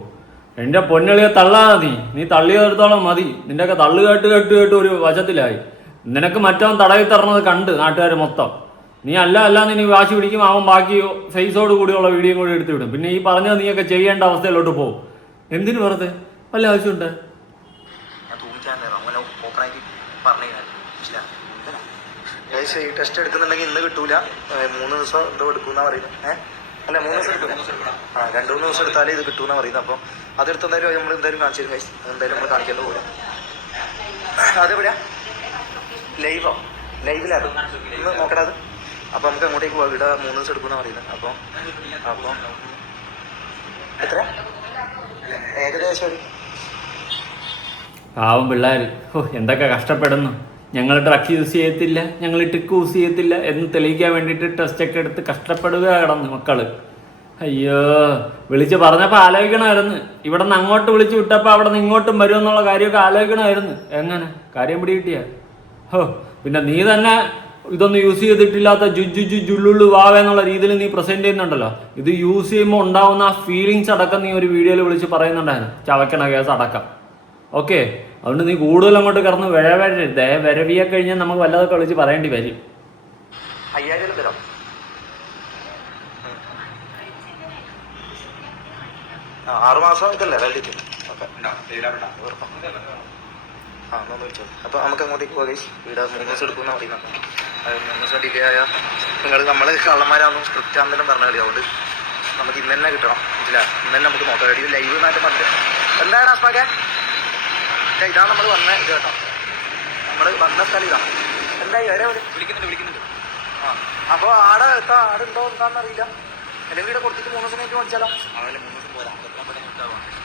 എൻ്റെ പൊന്നളിയെ തള്ളാതെ നീ തള്ളിയെടുത്തോളം മതി. നിന്റെയൊക്കെ തള്ളു കേട്ട് കേട്ട് കേട്ട് ഒരു വശത്തിലായി. നിനക്ക് മറ്റവൻ തടവി തരണത് കണ്ട് നാട്ടുകാർ മൊത്തം. നീ അല്ലാന്ന് നീ വാശി പിടിക്കും, അവൻ ബാക്കി ഫേസോട് കൂടിയുള്ള വീഡിയോ കൂടി എടുത്തു വിടും. പിന്നെ ഈ പറഞ്ഞത് നീയൊക്കെ ചെയ്യേണ്ട അവസ്ഥയിലോട്ട് പോകും. എന്തിനു വെറുതെ വല്ല ആവശ്യമുണ്ട്? ഈ ടെസ്റ്റ് എടുക്കുന്നുണ്ടെങ്കിൽ ഇന്ന് കിട്ടൂല, 3 ദിവസം എന്തോ എടുക്കുന്ന പറയുന്നത്. അല്ല 3 ദിവസം എടുക്കും. 2-3 ദിവസം എടുത്താലേ ഇത് കിട്ടൂന്നാ പറയുന്നത്. അപ്പം അതെടുത്ത് എന്തായാലും നമ്മൾ എന്തായാലും കാണിച്ചു തരും. എന്തായാലും നമ്മൾ കാണിക്കേണ്ട പോലെ അതെവിടെയാ ലൈവിലാണ് ഇന്ന് നോക്കണത്. അത് അപ്പം നമുക്ക് അങ്ങോട്ടേക്ക് പോകാം. ഇവിടെ 3 ദിവസം എടുക്കുന്ന പറയുന്നത്. അപ്പം എത്ര ഏകദേശം ഒരു പാവം പിള്ളേർ എന്തൊക്കെ കഷ്ടപ്പെടുന്നു. ഞങ്ങൾ ഡ്രഗ്സ് യൂസ് ചെയ്യത്തില്ല, ഞങ്ങൾ ട്രിക്ക് യൂസ് ചെയ്യത്തില്ല എന്ന് തെളിയിക്കാൻ വേണ്ടിയിട്ട് ടെസ്റ്റൊക്കെ എടുത്ത് കഷ്ടപ്പെടുക കിടന്ന് മക്കള്. അയ്യോ, വിളിച്ച് പറഞ്ഞപ്പോൾ ആലോചിക്കണമായിരുന്നു. ഇവിടെ നിന്ന് അങ്ങോട്ട് വിളിച്ച് വിട്ടപ്പോൾ അവിടെ നിന്ന് ഇങ്ങോട്ടും വരുമെന്നുള്ള കാര്യമൊക്കെ ആലോചിക്കണമായിരുന്നു. എങ്ങനെ കാര്യം പിടികിട്ടിയ? പിന്നെ നീ തന്നെ ഇതൊന്നും യൂസ് ചെയ്തിട്ടില്ലാത്ത ജുള്ളുള്ളു വാവ എന്നുള്ള രീതിയിൽ നീ പ്രസന്റ് ചെയ്യുന്നുണ്ടല്ലോ. ഇത് യൂസ് ചെയ്യുമ്പോൾ ഉണ്ടാവുന്ന ആ ഫീലിങ്സ് അടക്കം നീ ഒരു വീഡിയോയിൽ വിളിച്ച് പറയുന്നുണ്ടായിരുന്നു, ചവയ്ക്കണ കേസ് അടക്കം. ഓക്കെ, അതുകൊണ്ട് നീ കൂടുതൽ അങ്ങോട്ട് കിടന്ന് വരവരുത്. വരവിയെ കഴിഞ്ഞാൽ നമുക്ക് വല്ലതൊക്കെ വിളിച്ച് പറയേണ്ടി വരും. 5000 തരാം. ആ 6 മാസം ഇതല്ലേ വാലിഡിറ്റി? ഓക്കെ അപ്പോൾ നമുക്ക് അങ്ങോട്ടേക്ക് പോകാം. ഇവിടെ 3 ദിവസം എടുക്കുന്ന പറയുന്നത്. 3 ദിവസം ഡിലേ ആയാൽ നമ്മൾ കള്ളന്മാരാണെന്നും സ്ക്രിപ്റ്റ് ആണെന്നെല്ലാം പറഞ്ഞ കളി. അതുകൊണ്ട് നമുക്ക് ഇന്ന് തന്നെ കിട്ടണം. ഇല്ല ഇന്ന് തന്നെ നമുക്ക് നോക്കാം. ഇത് ലൈവ് നായിട്ട് പറഞ്ഞിട്ട് എന്താണ് അസ്മാക്കെ ഇതാണ് നമ്മൾ വന്ന ഇത് കേട്ടോ. നമ്മൾ വന്ന സ്ഥലം ഇതാണ്. എന്തായി വരെ വിളിക്കുന്നുണ്ട്. ആ അപ്പോൾ ആടെ ഉണ്ടോ എന്താണെന്ന് അറിയില്ല. അല്ലെങ്കിൽ ഇവിടെ കൊടുത്തിട്ട് 3 ദിവസം കഴിഞ്ഞിട്ട് മേടിച്ചാലോ? അതല്ല 3 ദിവസം പോരാ.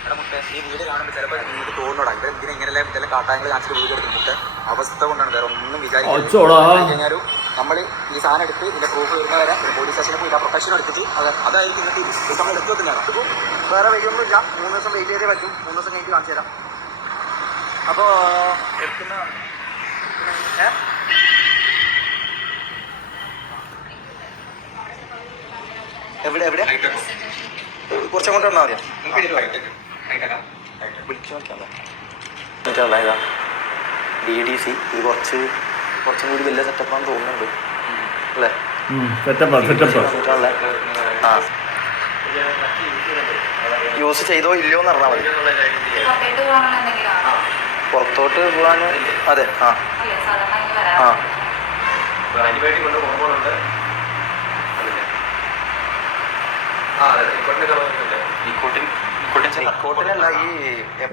ഇവിടെ മുട്ടേ ഈ വീട് കാണുമ്പോൾ ചിലപ്പോൾ നിങ്ങൾക്ക് തോന്നോടാ ഇവിടെ എന്തിനാ ഇങ്ങനെല്ലാം ചില കാട്ടായങ്ങൾ കാണിച്ചിട്ട് വീട് എടുക്കും. മുട്ട അവസ്ഥ കൊണ്ടാണ്, വേറെ ഒന്നും വിചാരിച്ചാലും നമ്മൾ ഈ സാധനം എടുത്ത് ഇതിന്റെ പ്രൂഫ് വരുന്നവരെ പോലീസ് സ്റ്റേഷനിൽ പോയി പ്രൊട്ടക്ഷൻ എടുത്തിട്ട് അതായിരിക്കും ഇന്നത്തെ ഇത് നമ്മൾ എടുത്തു വെക്കുന്നതാണ്. ഇപ്പോൾ വേറെ വഴിയൊന്നുമില്ല. 3 ദിവസം വെയിറ്റ് ചെയ്തേ പറ്റും. 3 ദിവസം കഴിഞ്ഞിട്ട് കാണിച്ചു തരാം. അപ്പോൾ എടുക്കുന്ന എവിടെ കുറച്ചങ്ങോട്ട് വന്നാൽ മതിയോ? വിളിച്ചു നോക്കിയാൽ ഇതാ DDC. ഇത് കുറച്ചും കൂടി വലിയ സെറ്റപ്പാണെന്ന് തോന്നുന്നുണ്ട് അല്ലേ? ആ യൂസ് ചെയ്തോ ഇല്ലയോ എന്ന് പറഞ്ഞാൽ മതി. പുറത്തോട്ട് പോകാൻ അതെ. ആ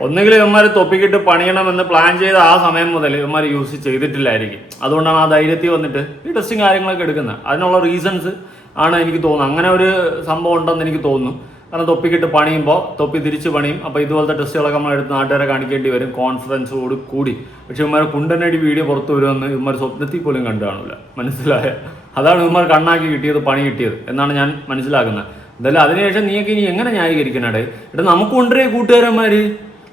ഒന്നുകിൽ ഇവന്മാർ തൊപ്പിക്കിട്ട് പണിയണമെന്ന് പ്ലാൻ ചെയ്ത ആ സമയം മുതൽ ഇവന്മാർ യൂസ് ചെയ്തിട്ടില്ലായിരിക്കും. അതുകൊണ്ടാണ് ആ ധൈര്യത്തിൽ വന്നിട്ട് ഈ ടെസ്റ്റും കാര്യങ്ങളൊക്കെ എടുക്കുന്നത്. അതിനുള്ള റീസൺസ് ആണ് എനിക്ക് തോന്നുന്നത്. അങ്ങനെ ഒരു സംഭവം ഉണ്ടെന്ന് എനിക്ക് തോന്നുന്നു. കാരണം തൊപ്പിക്കിട്ട് പണിയുമ്പോൾ തൊപ്പി തിരിച്ച് പണിയും. അപ്പോൾ ഇതുപോലത്തെ ടെസ്റ്റുകളൊക്കെ നമ്മൾ എടുത്ത് നാട്ടുകാരെ കാണിക്കേണ്ടി വരും, കോൺഫിഡൻസോട് കൂടി. പക്ഷെ ഇവന്മാർ കുണ്ടനടി വീഡിയോ പുറത്ത് വരുമെന്ന് ഇവന്മാർ സ്വപ്നത്തിൽ പോലും കണ്ടു കാണില്ല. മനസ്സിലായ? അതാണ് ഇവന്മാർ കണ്ണാക്കി കിട്ടിയത്, പണി കിട്ടിയത് എന്നാണ് ഞാൻ മനസ്സിലാക്കുന്നത്. എന്തായാലും അതിനുശേഷം നീയൊക്കെ ഇനി എങ്ങനെ ന്യായീകരിക്കണേ? നമുക്ക് കൊണ്ടുവരേ കൂട്ടുകാരന്മാർ,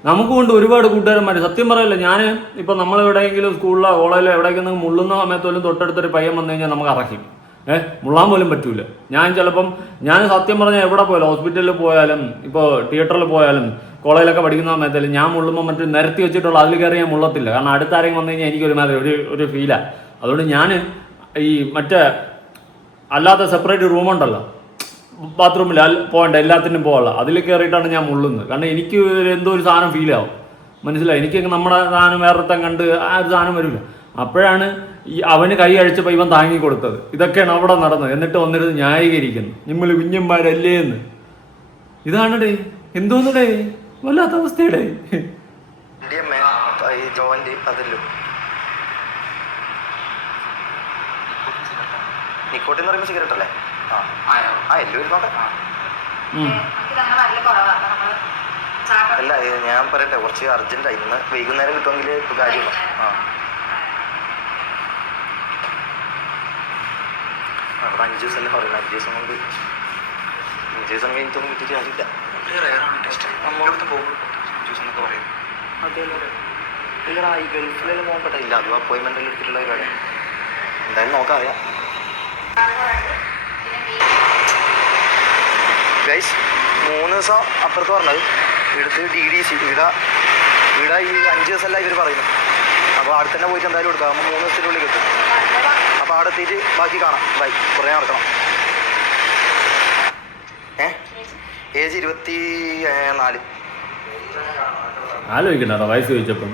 നമുക്ക് കൊണ്ട് ഒരുപാട് കൂട്ടുകാരന്മാർ. സത്യം പറയല്ല, ഞാൻ ഇപ്പം നമ്മളെവിടെയെങ്കിലും സ്കൂളിലോ കോളേജിലോ എവിടേക്കെങ്കിലും മുള്ളുന്ന സമയത്ത് പോലും തൊട്ടടുത്തൊരു പയ്യൻ വന്നു കഴിഞ്ഞാൽ നമുക്ക് അറക്കും. മുള്ളാൻ പോലും പറ്റൂല. ഞാൻ ചിലപ്പം ഞാൻ സത്യം പറഞ്ഞാൽ എവിടെ പോയാലും ഹോസ്പിറ്റലിൽ പോയാലും ഇപ്പോൾ തിയേറ്ററിൽ പോയാലും കോളേജിലൊക്കെ പഠിക്കുന്ന സമയത്തല്ലേ ഞാൻ മുള്ളുമ്പോൾ മറ്റു നിരത്തി വെച്ചിട്ടുള്ള അതിൽ കയറി ഞാൻ മുള്ളത്തില്ല. കാരണം അടുത്ത ആരെങ്കിലും വന്നു കഴിഞ്ഞാൽ എനിക്കൊരു മാതിരി ഒരു ഫീലാണ്. അതുകൊണ്ട് ഞാൻ ഈ മറ്റേ അല്ലാത്ത സെപ്പറേറ്റ് റൂമുണ്ടല്ലോ ബാത്റൂമിൽ പോകണ്ട എല്ലാത്തിനും പോകാനുള്ള അതിൽ കയറിയിട്ടാണ് ഞാൻ മുള്ളുന്നത്. കാരണം എനിക്ക് എന്തോ ഒരു സാധനം ഫീലാവും, മനസ്സിലായി. എനിക്ക് നമ്മുടെ സാധനം വേറൊരുത്തം കണ്ട് ആ ഒരു സാധനം വരില്ല. അപ്പോഴാണ് ഈ അവന് കൈ അഴിച്ചപ്പോൾ ഇവൻ താങ്ങി കൊടുത്തത്. ഇതൊക്കെയാണ് അവിടെ നടന്നത്. എന്നിട്ട് വന്നിരുന്ന് ന്യായീകരിക്കുന്നു, നിങ്ങൾ കുഞ്ഞന്മാരല്ലേ എന്ന്. ഇതാണ് ഡേ എന്തോന്നടേ വല്ലാത്ത അവസ്ഥയുടെ ജോയിന്റ് അതിലും നിക്കോട്ടിൻ എന്ന് പറയുമ്പോൾ സിഗരറ്റ് അല്ലേ? എല്ലാവരും നോട്ടെ. അല്ല ഞാൻ പറയട്ടെ, കുറച്ച് അർജന്റായി. ഇന്ന് വൈകുന്നേരം കിട്ടുമെങ്കിൽ കാര്യമില്ല. അവിടെ 5 ദിവസം അല്ലേ പറയുന്നത്. 5 ദിവസം കൊണ്ട് 5 ദിവസം കഴിഞ്ഞിട്ടൊന്നും കിട്ടിയിട്ട് കാര്യമില്ല. അതെല്ലോ ഈ ഗൾഫിലെല്ലാം പോകാൻ പറ്റില്ല. അതും അപ്പോയിൻമെന്റ് എല്ലാം എടുത്തിട്ടുള്ള ഒരു കാര്യം. എന്തായാലും നോക്കാം, അറിയാം. ഗൈസ് 3 ദിവസം അപ്പുറത്ത് പറഞ്ഞത് ഇവിടുത്തെ DDC ഇവിടെ ഈ 5 ദിവസമല്ല ഇവർ പറയുന്നു. അപ്പോൾ അവിടെ തന്നെ പോയിട്ട് എന്തായാലും എടുക്കാം. അപ്പോൾ 3 ദിവസത്തിനുള്ളിൽ കിട്ടും. അപ്പോൾ അവിടെ എത്തിയിട്ട് ബാക്കി കാണാം. ബൈ. കുറേ നടക്കണം. ഏജ് 24. ആലോചിക്കണ്ടോ വയസ്സ് ചോദിച്ചപ്പം?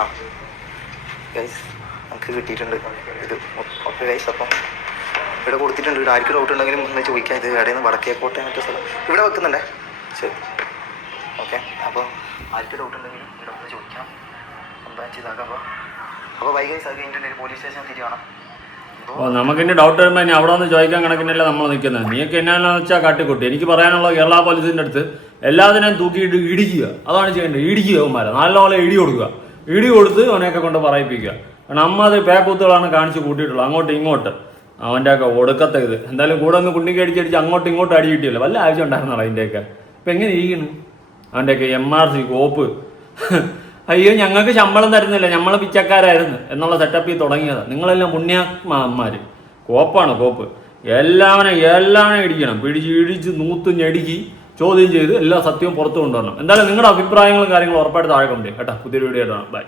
ആ ഗൈസ് നമുക്ക് കിട്ടിയിട്ടുണ്ട് ഇത്. ഓക്കെ ഗൈസ്, അപ്പം ഇവിടെ കൊടുത്തിട്ടുണ്ട്. ഇവിടെ ആർക്ക് ഡൗട്ട് ഉണ്ടെങ്കിലും ഒന്ന് ചോദിക്കാം. ഇത് എവിടെയെന്ന് വടക്കേക്കോട്ടെ മറ്റേ സ്ഥലം ഇവിടെ വെക്കുന്നുണ്ടേ. ശരി, ഓക്കെ. അപ്പോൾ ആർക്ക് ഡൗട്ട് ഉണ്ടെങ്കിലും ഇവിടെ ഒന്ന് ചോദിക്കാം. എന്താ ചെയ്താക്കാം. അപ്പോൾ ബൈ ഗൈസ്, അത് കഴിഞ്ഞിട്ടുണ്ടെങ്കിൽ പോലീസ് സ്റ്റേഷൻ തിരികണം. ഓ നമുക്കിൻ്റെ ഡൗട്ട് വരുമ്പോൾ ഇനി അവിടെ ഒന്ന് ചോദിക്കാൻ കണക്കിനല്ല നമ്മൾ നിൽക്കുന്നത്. നീയൊക്കെ എന്നാന്ന് വെച്ചാൽ കാട്ടിക്കൂട്ടി. എനിക്ക് പറയാനുള്ള കേരള പോലീസിൻ്റെ അടുത്ത് എല്ലാത്തിനെയും തൂക്കിയിട്ട് ഇടിക്കുക, അതാണ് ചെയ്യേണ്ടത്. ഇടിക്കുക അവന്മാരെ നല്ലപോലെ ഇടി കൊടുക്കുക. ഇടി കൊടുത്ത് അവനെയൊക്കെ കൊണ്ട് പറയിപ്പിക്കുക. കാരണം അമ്മ അത് പേക്കൂത്തുകളാണ് കാണിച്ച് കൂട്ടിയിട്ടുള്ളത് അങ്ങോട്ട് ഇങ്ങോട്ട്. അവൻ്റെ ഒക്കെ ഒടുക്കത്തെ ഇത് എന്തായാലും കൂടെ ഒന്ന് കുണ്ടിക്ക് അടിച്ചടിച്ച് അങ്ങോട്ടും ഇങ്ങോട്ടും അടി കിട്ടിയല്ലോ. വല്ല ആവശ്യം ഉണ്ടായിരുന്നോ അതിൻ്റെയൊക്കെ? ഇപ്പം എങ്ങനെ ഇരിക്കുന്നു അവൻ്റെയൊക്കെ MRC കോപ്പ്? അയ്യോ ഞങ്ങൾക്ക് ശമ്പളം തരുന്നില്ല, നമ്മൾ പിച്ചക്കാരായിരുന്നു എന്നുള്ള സെറ്റപ്പിൽ തുടങ്ങിയതാണ്. നിങ്ങളെല്ലാം പുണ്യാത്മാന്മാർ. കോപ്പാണ് കോപ്പ്. എല്ലാവരും ഇടിക്കണം. ഇടിച്ച് നൂത്ത് ഞെടുക്കി ചോദ്യം ചെയ്ത് എല്ലാ സത്യവും പുറത്തു കൊണ്ടുവരണം. എന്തായാലും നിങ്ങളുടെ അഭിപ്രായങ്ങളും കാര്യങ്ങളും ഉറപ്പായിട്ട് താഴെ കൊണ്ടേ കേട്ടോ. പുതിയൊരു വീഡിയോ ആയിട്ടാണ്. ബൈ.